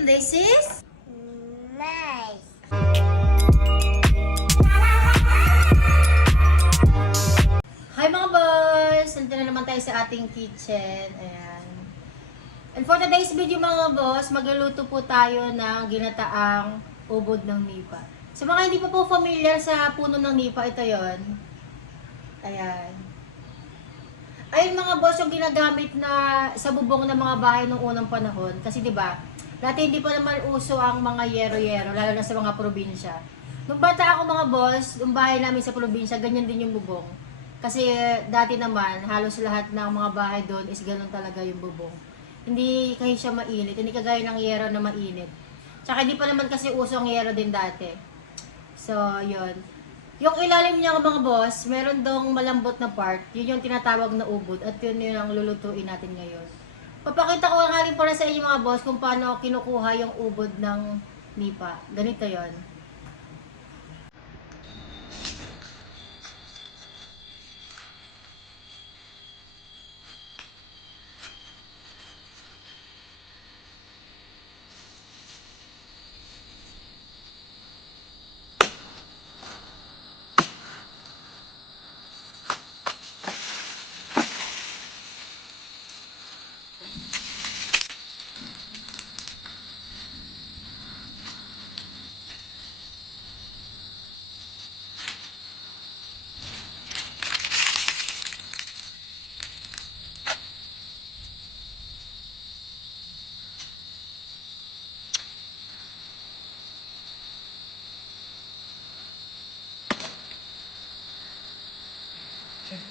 and this is... Nice. Hi mga boss! Nandito na naman tayo sa ating kitchen. Ayan. And for today's video mga boss, magluluto po tayo ng ginataang ubod ng nipa. Sa mga hindi pa po familiar sa puno ng nipa, ito yon. Ayan. Ayun mga boss, yung ginagamit na sa bubong ng mga bahay nung unang panahon. Kasi di ba dati hindi pa naman uso ang mga yero-yero, lalo na sa mga probinsya. Nung bata ako mga boss, yung bahay namin sa probinsya, ganyan din yung bubong. Kasi eh, dati naman, halos lahat ng mga bahay doon is ganun talaga yung bubong. Hindi kasi siya mainit, hindi kagaya ng yero na mainit. Tsaka hindi pa naman kasi uso ang yero din dati. So, yun. Yung ilalim niya mga boss, meron dong malambot na part. Yun yung tinatawag na ubod at yun yung ang lulutuin natin ngayon. Papakita ko nga rin para sa inyo mga boss kung paano kinukuha yung ubod ng nipa. Ganito yon.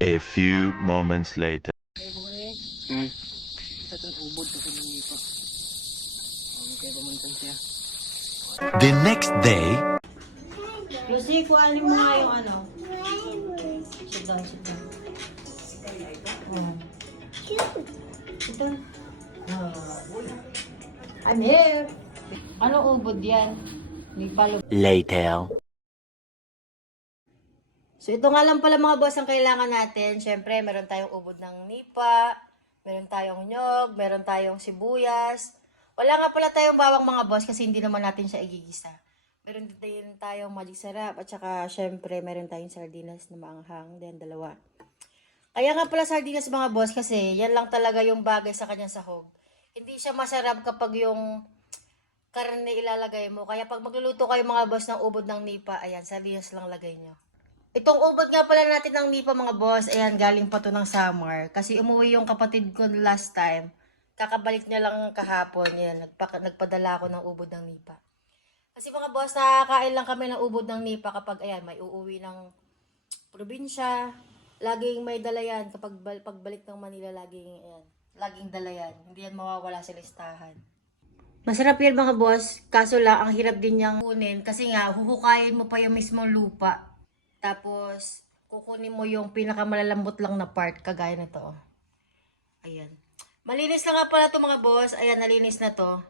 A few moments later. Hmm. The next day, Lucy, kuhanin mo nga yung ano. Sit down, sit down. Oh. Sit down. Oh. I'm here. Ano ubod yan? Later. So ito nga lang pala mga boss ang kailangan natin. Siyempre, meron tayong ubod ng nipa, meron tayong nyog, meron tayong sibuyas. Wala nga pala tayong bawang mga boss kasi hindi naman natin siya igigisa. Meron din tayong magic sarap at saka syempre meron tayong sardinas na maanghang, then dalawa. Kaya nga pala sardinas mga boss kasi yan lang talaga yung bagay sa kanyang sahog. Hindi siya masarap kapag yung karne ilalagay mo. Kaya pag magluluto kayo mga boss ng ubod ng nipa, ayan, sardinas lang lagay nyo. Itong ubod nga pala natin ng nipa mga boss, ayan, galing pa to ng summer. Kasi umuwi yung kapatid ko last time. Kakabalik niya lang kahapon, yan, nagpa, nagpadala ako ng ubod ng nipa. Kasi mga boss, nakakain lang kami ng ubod ng nipa kapag, ayan, may uuwi ng probinsya. Laging may dala yan. Kapag bal- pagbalik ng Manila, laging, ayan, laging dala yan. Hindi yan mawawala sa listahan. Masarap yan mga boss, kaso lang ang hirap din niyang kunin kasi nga huhukayin mo pa yung mismong lupa. Tapos kukunin mo yung pinakamalalambot lang na part kagaya na to. Ayan. Malinis na nga pala to mga boss. Ayan, nalinis na to.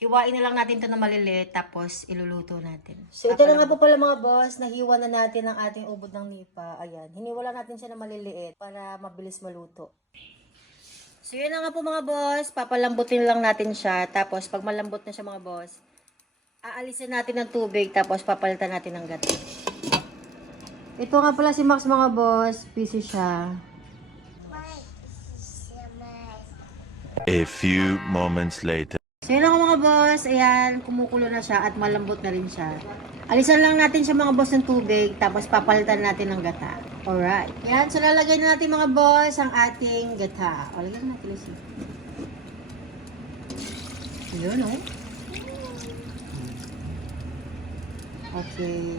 Hiwain na lang natin to na maliliit tapos iluluto natin. So ito na nga po pala mga boss, nahiwa na natin ang ating ubod ng nipa. Ayan, hiniwala natin siya na maliliit para mabilis maluto. So yun na nga po mga boss, papalambutin lang natin siya. Tapos pag malambot na siya mga boss, aalisin natin ng tubig tapos papalitan natin ng gato. Ito nga pala si Max mga boss, busy siya. A few moments later. So yun na nga mga boss, ayan, kumukulo na siya at malambot na rin siya. Alisan lang natin siya mga boss ng tubig, tapos papalitan natin ng gata. Alright. Yan, so lalagay na natin mga boss ang ating gata. O, lagyan natin ulit. Yun, oh. Okay.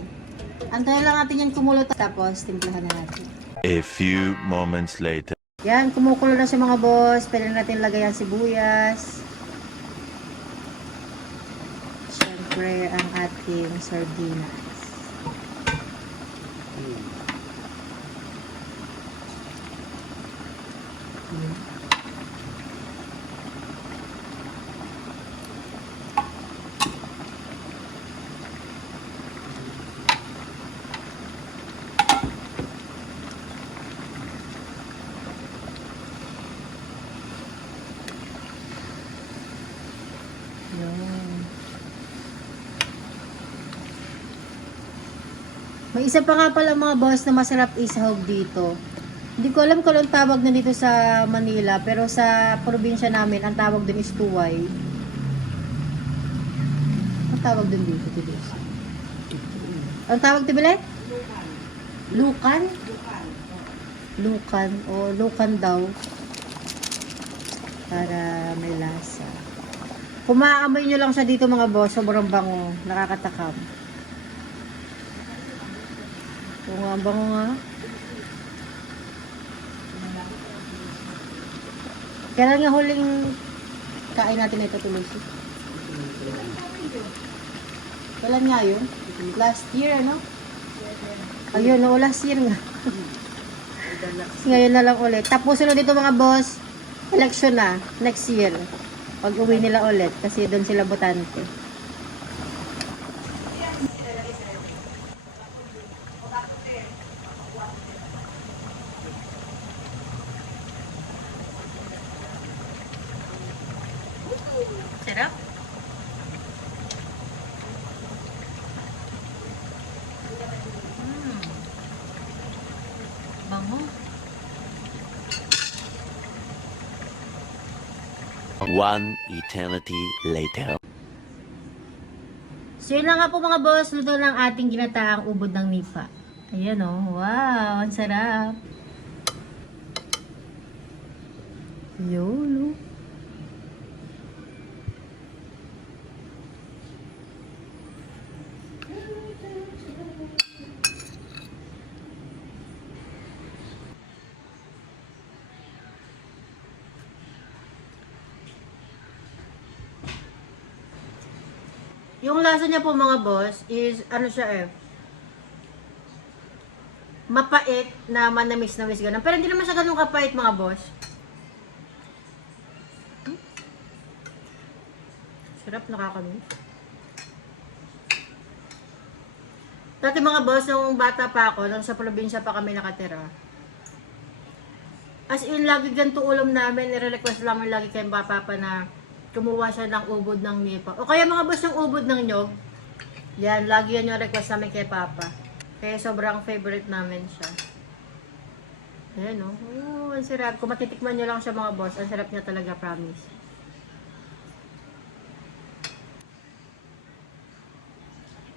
Antayin lang natin yan kumulo tapos timplahan na natin. A few moments later. Yan, kumukulo na siya mga boss. Pwede na natin lagay ang sibuyas. Siyempre, ang ating sardinas. Yan. Yan. May isa pa nga pala mga boss na masarap isahog dito. Hindi ko alam kung anong tawag na dito sa Manila, pero sa probinsya namin, ang tawag dun is tuway. Ang tawag dun dito, Tilis? Ang tawag, Tibile? Lukan? Lukan. O, lukan daw. Para may lasa. Kung maaamoy nyo lang siya dito mga boss, sobrang bango. Nakakatakam. Nga, ang bango nga. Kailan nga huling kain natin ito tuloy Kailan nga yun? Last year, ano? Ayun, no, last year nga. Ngayon na lang ulit. Tapos sunod dito mga boss, election na, next year. Pag uwi nila ulit, kasi doon sila botante. Sarap. Mm. Bango. One eternity later. So yun na nga po mga boss, luto ng ating ginataang ubod ng nipa. Ayan oh. wow, ang sarap. Yun, Yung lasa niya po mga boss is ano siya eh. Mapait na manamis na ganun. Pero hindi naman siya ganun kapait mga boss. Sarap nakakamiss. Dati mga boss, nung bata pa ako, nung sa probinsya pa kami nakatira, as in, lagi ganito ulam namin, nire-request namin lagi kay Papa na kumuha siya ng ubod ng nipa. O kaya mga boss ng ubod ng nyog. Yan, lagi yan yung request namin kay Papa. Kaya sobrang favorite namin siya. Ayan o. Oh. ang sarap. Kung matitikman nyo lang siya mga boss, ang sarap niya talaga, promise.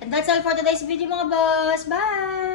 And that's all for today's video mga boss. Bye!